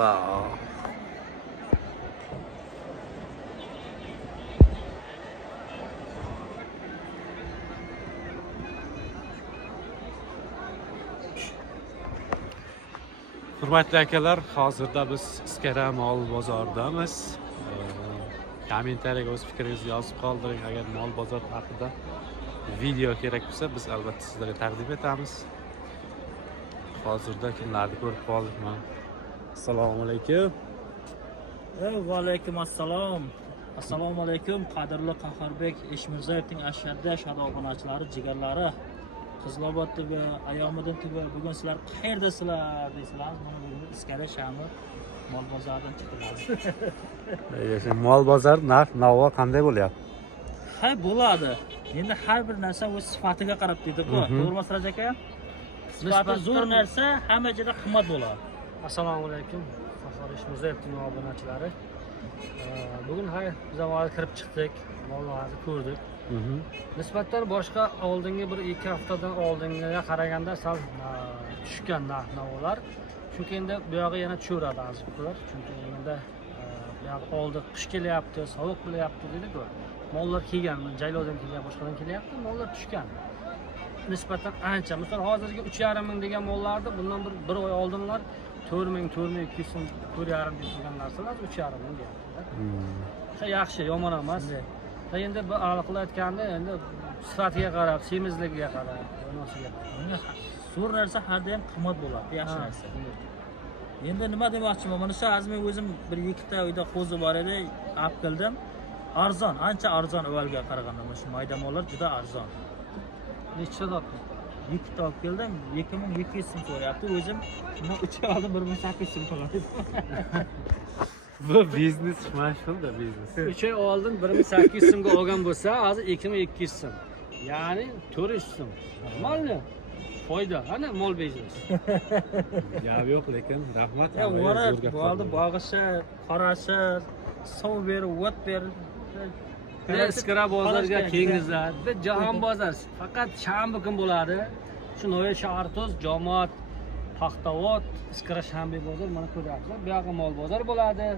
Wow. Hurmatli akalar, hozirda biz Iskara mol bozoridamiz. Kommentariyaga o'z fikringizni yozib qoldiring. Agar mol bozor haqida video kerak bo'lsa, biz albatta sizlarga taqdim etamiz. Hozirda kimlarni ko'rib qoldik mana. Assalomu alaykum. Va alaykum assalom. Assalomu alaykum qadrli Qaharbek Eshmirzayevning ashaddiy obunachilari, jigarlari. Qizlobod TV, Ayomiddin TV, bugun sizlar qayerdasizlar deysizlar. Mana bugun Iskara shahri mol bozoridan chiqdik. Mol bozor narx-navo qanday bo'lyapti? Hay bo'ladi. Endi har bir narsa o'z sifatiga qarab deydi-ku. To'g'rimi Siraj aka? Sifati zo'r narsa hamma joyda qimmat bo'ladi. Assalomu alaykum. Qahar Eshmirzayevning obunachilari. Bugun biz avval kirib chiqdik, mollarni ko'rdik. Nisbatan boshqa oldingi bir 2 haftadan oldingiga qaraganda sal tushgan narx-navolar. Chunki endi bu yog'i yana tushiradi azizlar. Chunki endi bu yoq oldi qish kelyapti, sovuq bo'lyapti dedi-ku. Mollar kelgan, jaylovdan kelgan, boshqadan kelyapti, mollar tushgan. Nisbatan ancha. Masalan, hozirgi 3,5 ming degan mollarda bundan bir oy oldinlar 4 ming, 200 so'm, 4,5 deb turgan narsalar 3,5 ming deyapti. Yaxshi, yomon emas. Endi bu aniqlar aytganda endi sifatiga qarab, semizligiga qarab, Zo'r narsa har doim qimmat bo'ladi, yaxshi narsa. Endi nima demoqchiman? Mana shu azmen o'zim bir 2 ta uyda qo'zi bor edi, olib keldim. Arzon, ancha arzon avvalga qaraganda. Mana shu mayda mollar juda arzon. Necha topdi? 2 ta olib keldim, 2200 so'm so'rayapti. O'zim shundan 3 oldim, 1800 so'm to'ladim. Bu biznes mashhurda biznes. 3 oy oldin 1800 so'mga olgan bo'lsa, hozir 2200 so'm. Ya'ni 400 so'm. Normalmi? Foyda, ana mol biznes. Gap yo'q, lekin rahmat. Bo'ldi, bog'ishi, qarashi, suv berib, o't berib. Iskara bozorga kelingizlar. Biz jahon bozor faqat shanba kun bo'ladi. Shu Noya Shahartoz, Jamoat, Paxtavod, Iskara shanba bozor mana ko'ryapsizlar. Bu yoqda mol bozor bo'ladi.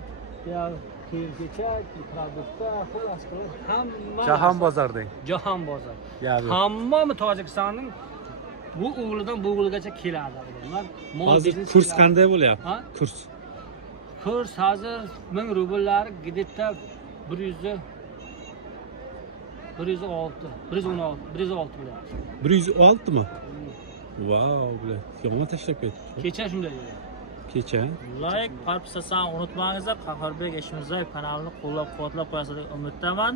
Bu yoq kiyim-kechak, produktlar, xullas hamma Jahon bozor deng. Jahon bozor. Hamma Tojikistonning bu o'g'lidan bu o'g'ligacha keladi odamlar. Hozir kurs qanday bo'lyapti? Kurs. Kurs hozir 1000 rubllar gidetda 116 bo'lyapti. 116 mi? Wow, bular yomon tashlab ketdi. Kecha shunday edi. Kecha. Like, qarpsasan unutmangizlar, Qaharbek Eshmirzayev kanalini qo'llab-quvvatlab qo'yasiz deb umiddaman.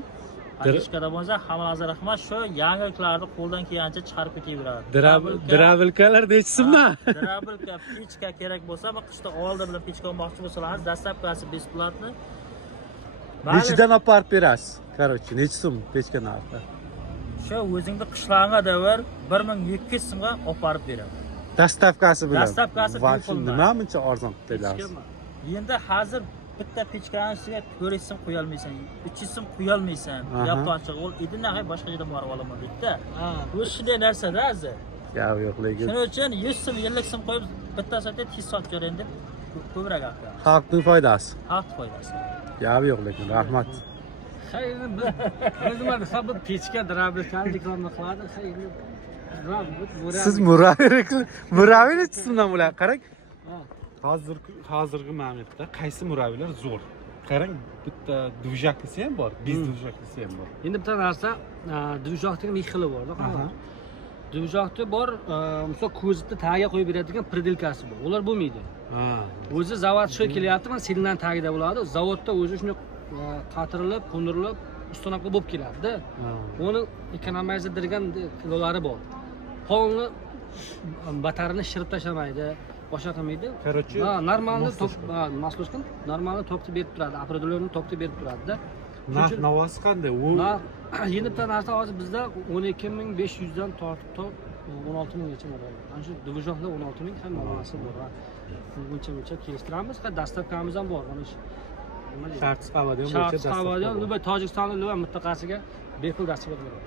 Alishkada bo'lsa, hammalarga rahmat. Shu yangiliklarni qo'ldan kelgancha chiqarib ketaveradi. Drabilkalar nechsimda? Drabilka, pichka kerak bo'lsa, qishda oldi bilan pichka olmoqchi bo'lsangiz, dastlabkasi besplatni. Nechidan olib borib berasiz? Короче, necha so'm pechka narxi? Shu o'zingni qishlog'iga davr 1200 so'mga olib borib beradi. Dastavkasi bilan. Dastavkasi bepul. Nima buncha arzon deyapsiz? Endi hozir bitta pechkani ustiga 400 so'm qo'ya olmaysan, 300 so'm qo'ya olmaysan. Yaponcha o'l idinaga boshqa joydan borib olaman deydi-da. Bu shunday narsa-da hozir. Gap yo'q, lekin. Shuning uchun 100 so'm, 50 so'm qo'yib bittasida tez sotib jo'raydi deb ko'proq aytdi. Xalqning foydasi. Xalq foydasi. Gap yo'q, lekin rahmat. Xayr, biz nima hisob pechka drabilkani reklama qiladi. Xayr. Siz murabiy nechisidan bo'ladi? Qarang. Hozirgi mamlakatda qaysi murabbiylar zo'r? Qarang, bitta dvijaklisi ham bor, biz dvijaklisi ham bor. Endi bitta narsa, dvijokning 2 xili bor-da, qarang. Dvijokda bor, misol ko'zitni tagiga qo'yib beradigan predelkasi bor. Ular bo'lmaydi. O'zi zavod shu kelyapti, mana silindan tagida bo'ladi. Zavodda o'zi shunday qatirilib, qo'ndirilib, ustonoqli bo'lib keladi-da. Uni ekonomiyazdirgan kilolari bor. Polni batarini shirib tashlamaydi, boshqa qilmaydi. Normalni maslushkin, normalni tokni berib turadi, aprodolorni tokni berib turadi-da. Narx-navosi qanday? Endi bitta narsa hozir bizda 12500 dan tortib 16 minggacha bor. Ana shu dvijoklar 16 ming ham namosi bor. Buncha kelishtiramiz, dastavkamiz ham bor. Mana shu Shartsiz qavadiyon bo'yicha dastavka. Tojikistonning mintaqasiga bepul dastavka beradi.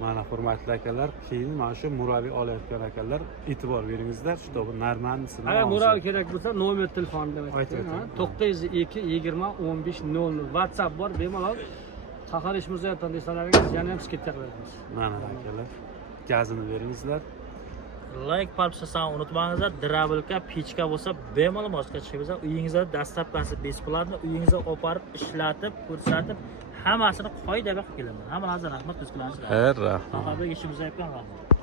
Mana hurmatli akalar, keyin mana shu murabiy olayotgan akalar e'tibor beringizlar. Shu bu Narmannisini. Agar murabiy kerak bo'lsa, nomer telefon demak. Aytib o'ting. 902 20 15 00 WhatsApp bor, bemalol Shahar Eshmirzaevdan desalaringiz yana ham skidka qilamiz. Mana akalar, gazini beringizlar. Like palpsasini unutmangizlar. Drabilka, pechka bo'lsa bemalol boshqa chiqibsa, uyingizda dastavkasi besplatni, uyingizga olib borib ishlatib, ko'rsatib, hammasini qoida qilib kelaman. Hammalarga rahmat, ko'z qilasizlar. Rahmat. Faqat ishimiz aytgan rahmat.